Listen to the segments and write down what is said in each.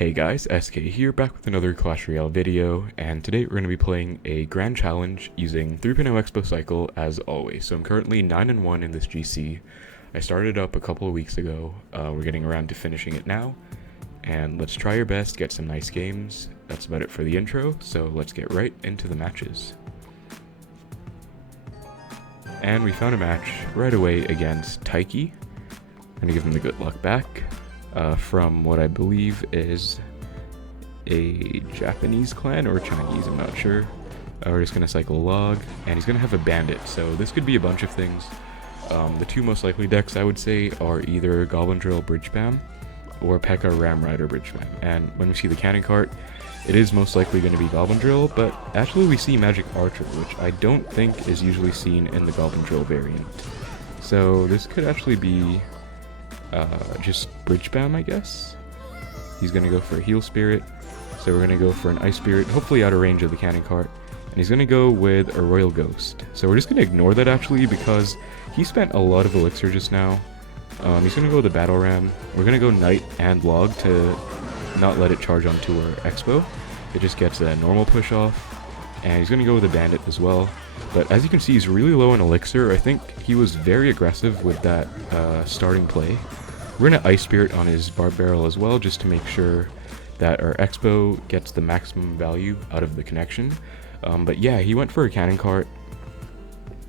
Hey guys, SK here, back with another Clash Royale video, and today we're going to be playing a grand challenge using 3.0 Xbow Cycle as always. So I'm currently 9-1 in this GC. I started up a couple of weeks ago. We're getting around to finishing it now, and let's try our best, get some nice games. That's about it for the intro, so let's get right into the matches. And we found a match right away against P.E.K.K.A. I'm going to give him the good luck back. From what I believe is a Japanese clan or Chinese, I'm not sure. We're just going to cycle a log, and he's going to have a bandit, so this could be a bunch of things. The two most likely decks I would say are either Goblin Drill Bridgespam or P.E.K.K.A Ram Rider Bridgespam, and when we see the cannon cart, it is most likely going to be Goblin Drill, but actually we see Magic Archer, which I don't think is usually seen in the Goblin Drill variant. So this could actually be just Bridgespam, I guess. He's going to go for a Heal Spirit, so we're going to go for an Ice Spirit, hopefully out of range of the cannon cart, and he's going to go with a Royal Ghost. So we're just going to ignore that actually, because he spent a lot of Elixir just now. He's going to go with the Battle Ram. We're going to go Knight and Log to not let it charge onto our Xbow. It just gets a normal push off, and he's going to go with a Bandit as well. But as you can see, he's really low on Elixir. I think he was very aggressive with that starting play. We're going to Ice Spirit on his Barb Barrel as well, just to make sure that our Xbow gets the maximum value out of the connection. But yeah, he went for a Cannon Cart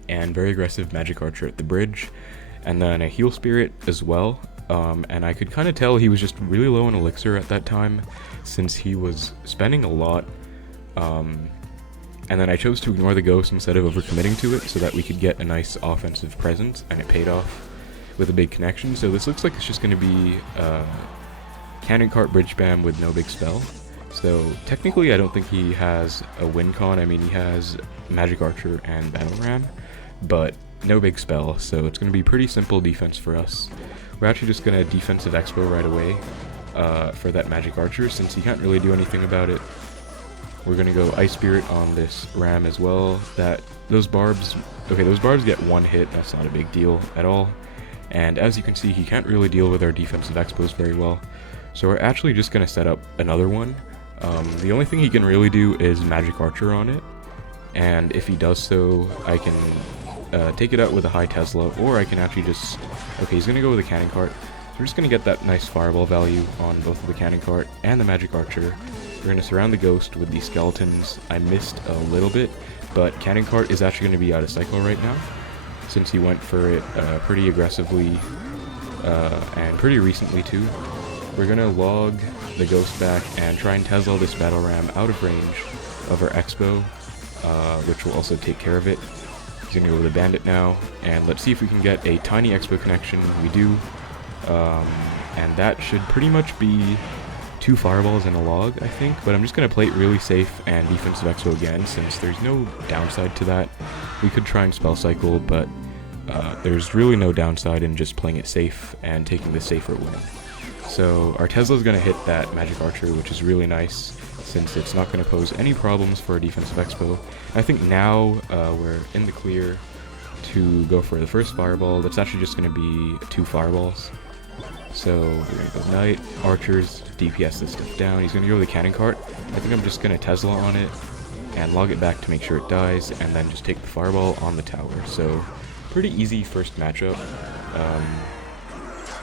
and very aggressive Magic Archer at the bridge, and then a Heal Spirit as well. And I could kind of tell he was just really low on Elixir at that time, since he was spending a lot. And then I chose to ignore the Ghost instead of overcommitting to it, so that we could get a nice offensive presence, and it paid off with a big connection. So this looks like it's just going to be Cannon Cart Bridgespam with no big spell. So technically I don't think he has a win con. I mean, he has Magic Archer and Battle Ram, but no big spell, so it's going to be pretty simple defense for us. We're actually just going to defensive Xbow right away for that Magic Archer, since he can't really do anything about it. We're going to go Ice Spirit on this Ram as well. Those barbs get one hit, that's not a big deal at all. And as you can see, he can't really deal with our defensive Xbows very well. So we're actually just going to set up another one. The only thing he can really do is Magic Archer on it. And if he does so, I can take it out with a high Tesla, or I can actually just... Okay, he's going to go with a Cannon Cart. So we're just going to get that nice Fireball value on both of the Cannon Cart and the Magic Archer. We're going to surround the Ghost with these Skeletons. I missed a little bit, but Cannon Cart is actually going to be out of cycle right now, since he went for it pretty aggressively and pretty recently too. We're going to log the Ghost back and try and Tesla this Battle Ram out of range of our Xbow, which will also take care of it. He's going to go with a Bandit now, and let's see if we can get a tiny Xbow connection. We do, and that should pretty much be 2 Fireballs and a Log, I think, but I'm just going to play it really safe and defensive Xbow again, since there's no downside to that. We could try and Spell Cycle, but there's really no downside in just playing it safe and taking the safer win. So our Tesla's going to hit that Magic Archer, which is really nice, since it's not going to pose any problems for a defensive Xbow. I think now we're in the clear to go for the first Fireball. That's actually just going to be 2 Fireballs. So we're going to go Knight, Archers, DPS this stuff down. He's going to go with the Cannon Cart. I think I'm just going to Tesla on it and log it back to make sure it dies, and then just take the Fireball on the tower. So pretty easy first matchup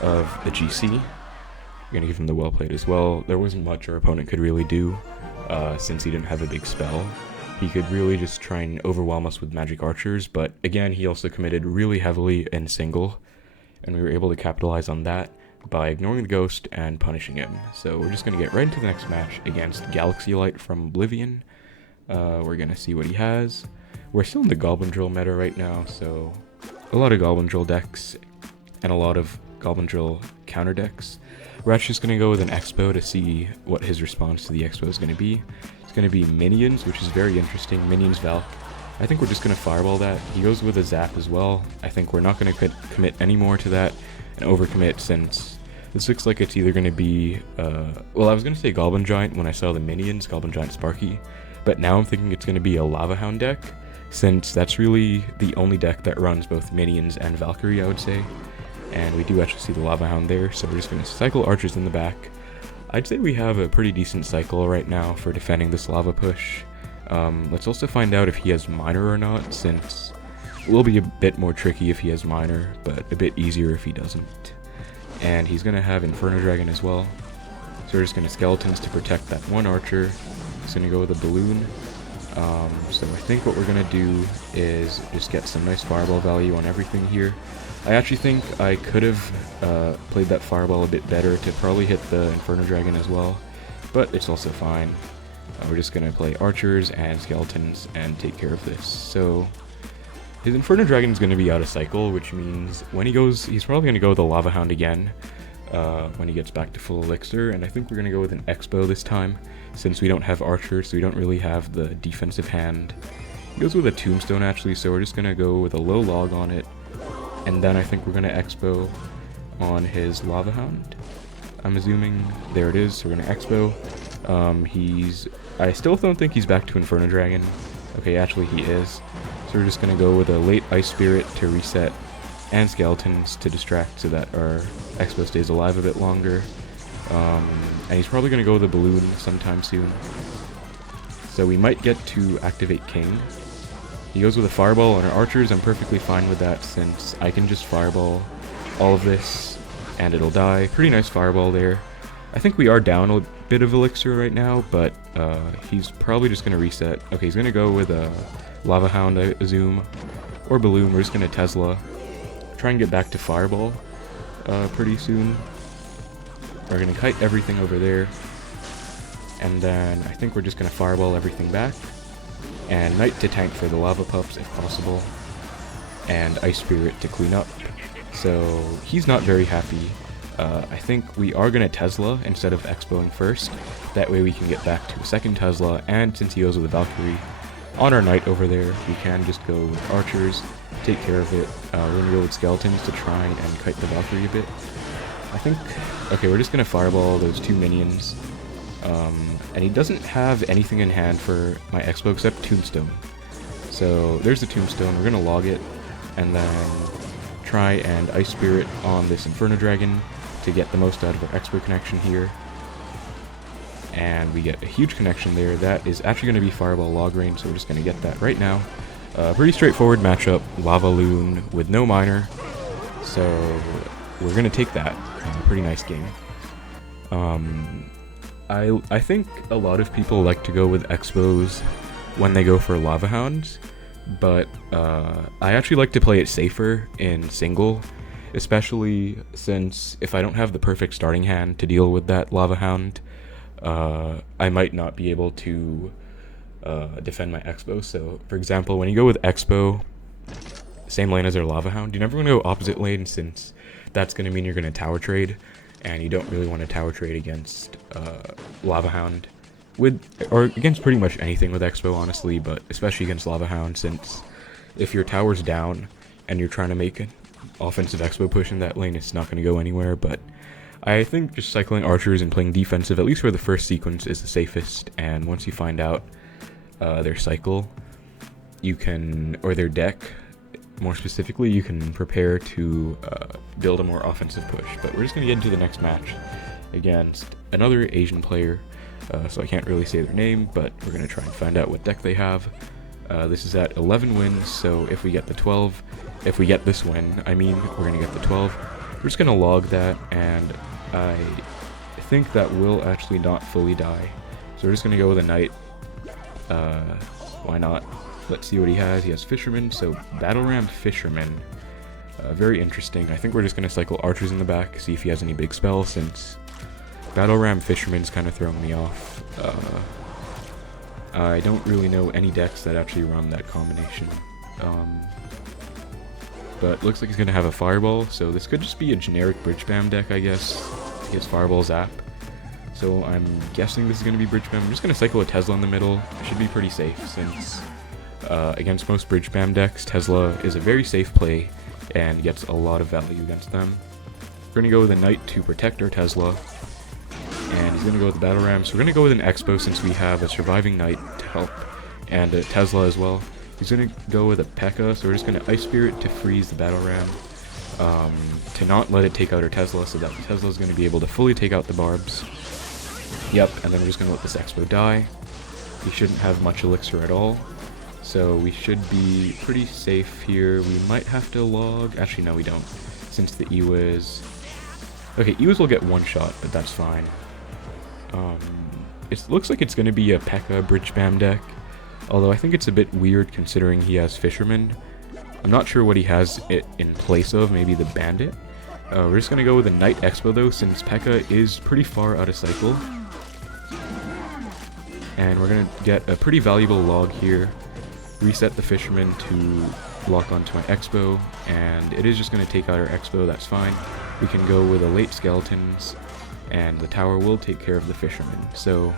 of the GC. We're going to give him the well played as well. There wasn't much our opponent could really do since he didn't have a big spell. He could really just try and overwhelm us with Magic Archers, but again, he also committed really heavily in single, and we were able to capitalize on that by ignoring the Ghost and punishing him. So we're just going to get right into the next match against Galaxy Light from Oblivion. We're going to see what he has. We're still in the Goblin Drill meta right now, so a lot of Goblin Drill decks and a lot of Goblin Drill counter decks. We're actually just going to go with an Xbow to see what his response to the Xbow is going to be. It's going to be Minions, which is very interesting. Minions Valk. I think we're just going to Fireball that. He goes with a Zap as well. I think we're not going to commit any more to that and overcommit, since this looks like it's either going to be... well, I was going to say Goblin Giant when I saw the Minions, Goblin Giant Sparky, but now I'm thinking it's going to be a Lava Hound deck, since that's really the only deck that runs both Minions and Valkyrie, I would say. And we do actually see the Lava Hound there, so we're just going to cycle Archers in the back, I'd say we have a pretty decent cycle right now for defending this lava push. Let's also find out if he has Miner or not, since it will be a bit more tricky if he has Miner, but a bit easier if he doesn't. And he's going to have Inferno Dragon as well. So we're just going to Skeletons to protect that one Archer. He's going to go with a Balloon. So I think what we're going to do is just get some nice Fireball value on everything here. I actually think I could have played that Fireball a bit better to probably hit the Inferno Dragon as well, but it's also fine. We're just going to play Archers and Skeletons and take care of this. So his Inferno Dragon is going to be out of cycle, which means when he goes, he's probably going to go with the Lava Hound again when he gets back to full elixir, and I think we're going to go with an Xbow this time, since we don't have Archers, so we don't really have the defensive hand. He goes with a Tombstone actually, so we're just going to go with a low log on it, and then I think we're going to Xbow on his Lava Hound. I'm assuming, there it is, so we're going to Xbow. I still don't think he's back to Inferno Dragon. Okay, actually he is. So we're just going to go with a late Ice Spirit to reset, and Skeletons to distract so that our Xbow stays alive a bit longer. And he's probably going to go with a Balloon sometime soon. So we might get to activate King. He goes with a Fireball on our Archers. I'm perfectly fine with that, since I can just Fireball all of this and it'll die. Pretty nice Fireball there. I think we are down a bit of elixir right now, but he's probably just going to reset. Okay, he's going to go with a Lava Hound, I assume, or Balloon. We're just going to Tesla. Try and get back to Fireball pretty soon. We're going to kite everything over there, and then I think we're just going to Fireball everything back, and Knight to tank for the Lava Pups if possible, and Ice Spirit to clean up. So he's not very happy. I think we are going to Tesla instead of Xbowing first. That way we can get back to a second Tesla, and since he goes with the Valkyrie on our Knight over there, we can just go with Archers, take care of it. We're going to go with Skeletons to try and kite the Valkyrie a bit. I think, okay, we're just going to Fireball those two minions. And he doesn't have anything in hand for my Xbow except Tombstone. So there's the Tombstone, we're going to log it, and then try and Ice Spirit on this Inferno Dragon to get the most out of our Xbow connection here. And we get a huge connection there. That is actually going to be Fireball log range, so we're just going to get that right now. Pretty straightforward matchup, LavaLoon with no Miner, so we're going to take that. Pretty nice game. I think a lot of people like to go with Xbows when they go for Lava Hounds, but I actually like to play it safer in single, especially since if I don't have the perfect starting hand to deal with that Lava Hound, I might not be able to defend my Xbow. So, for example, when you go with Xbow, same lane as their Lava Hound, you never want to go opposite lane, since that's going to mean you're going to tower trade, and you don't really want to tower trade against Lava Hound, or against pretty much anything with Xbow, honestly, but especially against Lava Hound, since if your tower's down and you're trying to make an offensive Xbow push in that lane, it's not going to go anywhere. But I think just cycling Archers and playing defensive, at least for the first sequence, is the safest, and once you find out their cycle, you can, or their deck, more specifically, you can prepare to build a more offensive push. But we're just going to get into the next match against another Asian player, so I can't really say their name, but we're going to try and find out what deck they have. This is at 11 wins, so if we get the 12, if we get this win, I mean, we're going to get the 12. We're just going to log that, and I think that will actually not fully die. So we're just going to go with a Knight. Why not? Let's see what he has. He has Fisherman, so Battle Ram Fisherman. Very interesting. I think we're just going to cycle Archers in the back, see if he has any big spells, since Battle Ram Fisherman's kind of throwing me off. I don't really know any decks that actually run that combination. But looks like he's going to have a Fireball, so this could just be a generic Bridgespam deck, I guess. He has Fireball Zap. So I'm guessing this is going to be Bridgespam. I'm just going to cycle a Tesla in the middle. It should be pretty safe, since against most Bridgespam decks, Tesla is a very safe play and gets a lot of value against them. We're going to go with a Knight to protect our Tesla, and he's going to go with the Battle Ram. So we're going to go with an Xbow since we have a surviving Knight to help, and a Tesla as well. He's going to go with a P.E.K.K.A, so we're just going to Ice Spirit to freeze the Battle Ram, to not let it take out our Tesla, so that the Tesla is going to be able to fully take out the Barbs. Yep, and then we're just going to let this Xbow die. He shouldn't have much elixir at all, so we should be pretty safe here. We might have to log. Actually, no, we don't, since the Ewiz. Okay, Ewiz will get one shot, but that's fine. It looks like it's going to be a P.E.K.K.A Bridgespam deck, although I think it's a bit weird considering he has Fisherman. I'm not sure what he has it in place of, maybe the Bandit. We're just going to go with a Knight Xbow though, since P.E.K.K.A is pretty far out of cycle. And we're going to get a pretty valuable log here, reset the Fisherman to lock onto my Xbow, and it is just going to take out our Xbow, that's fine. We can go with a late Skeletons, and the tower will take care of the Fisherman. So,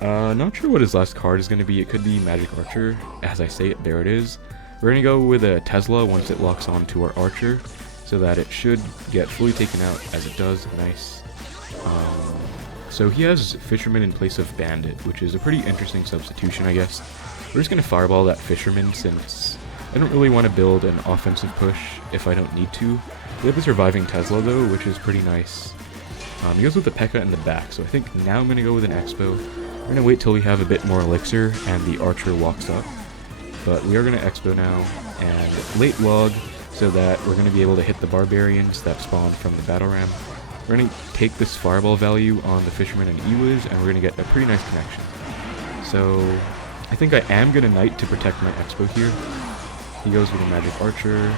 not sure what his last card is going to be. It could be Magic Archer. As I say it, there it is. We're going to go with a Tesla once it locks onto our Archer, so that it should get fully taken out as it does. Nice. So he has Fisherman in place of Bandit, which is a pretty interesting substitution, I guess. We're just going to Fireball that Fisherman since I don't really want to build an offensive push if I don't need to. We have a surviving Tesla though, which is pretty nice. He goes with the P.E.K.K.A in the back, so I think now I'm going to go with an Xbow. We're going to wait till we have a bit more elixir and the Archer walks up. But we are going to Xbow now, and late log, so that we're going to be able to hit the Barbarians that spawn from the Battle Ram. We're going to take this Fireball value on the Fisherman and Ewiz, and we're going to get a pretty nice connection. So, I think I am going to Knight to protect my Xbow here. He goes with a Magic Archer.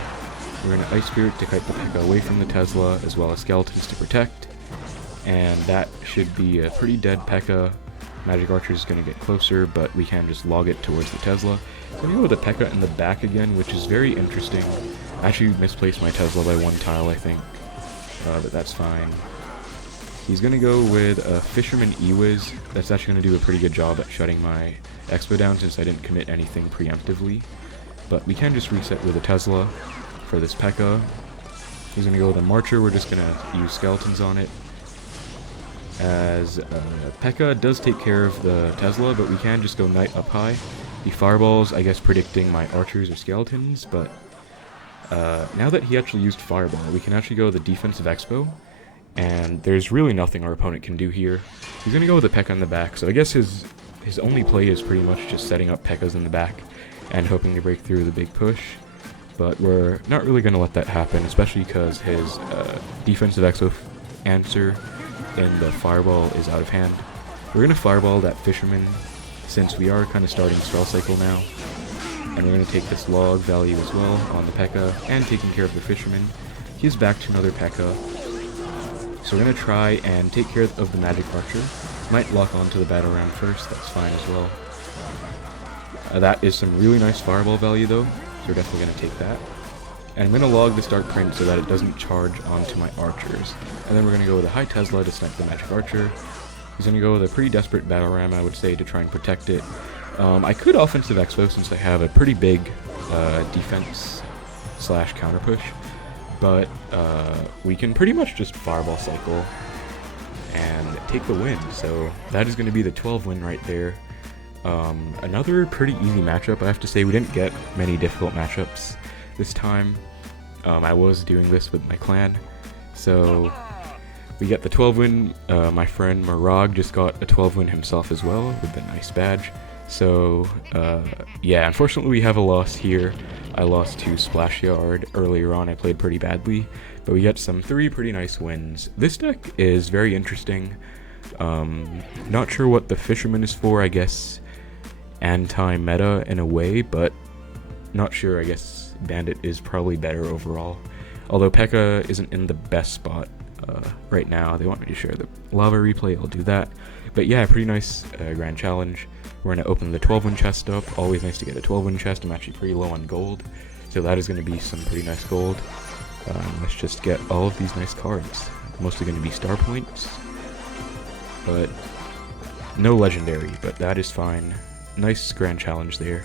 We're going to Ice Spirit to kite the P.E.K.K.A away from the Tesla, as well as Skeletons to protect. And that should be a pretty dead P.E.K.K.A. Magic Archer is going to get closer, but we can just log it towards the Tesla. So I'm going to go with the P.E.K.K.A in the back again, which is very interesting. I actually misplaced my Tesla by one tile, I think. But that's fine. He's going to go with a Fisherman Ewiz. That's actually going to do a pretty good job at shutting my Xbow down since I didn't commit anything preemptively. But we can just reset with a Tesla for this P.E.K.K.A. He's going to go with a Marcher. We're just going to use Skeletons on it. As P.E.K.K.A does take care of the Tesla, but we can just go Knight up high. He Fireballs, I guess predicting my Archers or Skeletons, but now that he actually used Fireball, we can actually go with the defensive Xbow, and there's really nothing our opponent can do here. He's going to go with the P.E.K.K.A in the back, so I guess his only play is pretty much just setting up P.E.K.K.As in the back and hoping to break through the big push, but we're not really going to let that happen, especially because his defensive Xbow answer in the Fireball is out of hand. We're going to Fireball that Fisherman, since we are kind of starting Spell Cycle now, and we're going to take this log value as well on the P.E.K.K.A and taking care of the Fisherman. He's back to another P.E.K.K.A. So we're going to try and take care of the Magic Archer. Might lock onto the Battle Ram first, that's fine as well. That is some really nice Fireball value though, so we're definitely going to take that. And I'm going to log this Dark Print so that it doesn't charge onto my Archers. And then we're going to go with a High Tesla to snipe the Magic Archer. He's going to go with a pretty desperate Battle Ram, I would say, to try and protect it. I could Offensive Expo since I have a pretty big defense / counter push, but we can pretty much just Fireball Cycle and take the win. So that is going to be the 12 win right there. Another pretty easy matchup. I have to say we didn't get many difficult matchups this time. I was doing this with my clan, so we get the 12 win. My friend Marag just got a 12 win himself as well with the nice badge. So yeah, unfortunately we have a loss here. I lost to Splash Yard earlier on. I played pretty badly, but we get some 3 pretty nice wins. This deck is very interesting. Not sure what the Fisherman is for, I guess anti-meta in a way, but not sure. I guess Bandit is probably better overall, although P.E.K.K.A isn't in the best spot right now. They want me to share the lava replay, I'll do that. But yeah, pretty nice grand challenge. We're going to open the 12 win chest up. Always nice to get a 12 win chest. I'm actually pretty low on gold, so that is going to be some pretty nice gold. Let's just get all of these nice cards. Mostly going to be star points, but no legendary, but that is fine. Nice grand challenge there.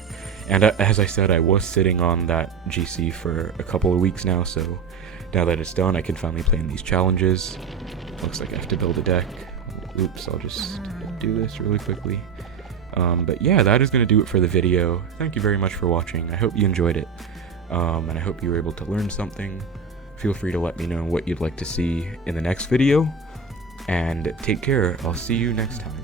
And as I said, I was sitting on that GC for a couple of weeks now, so now that it's done, I can finally play in these challenges. Looks like I have to build a deck. Oops, I'll just do this really quickly. But yeah, that is going to do it for the video. Thank you very much for watching. I hope you enjoyed it, and I hope you were able to learn something. Feel free to let me know what you'd like to see in the next video. and take care. I'll see you next time.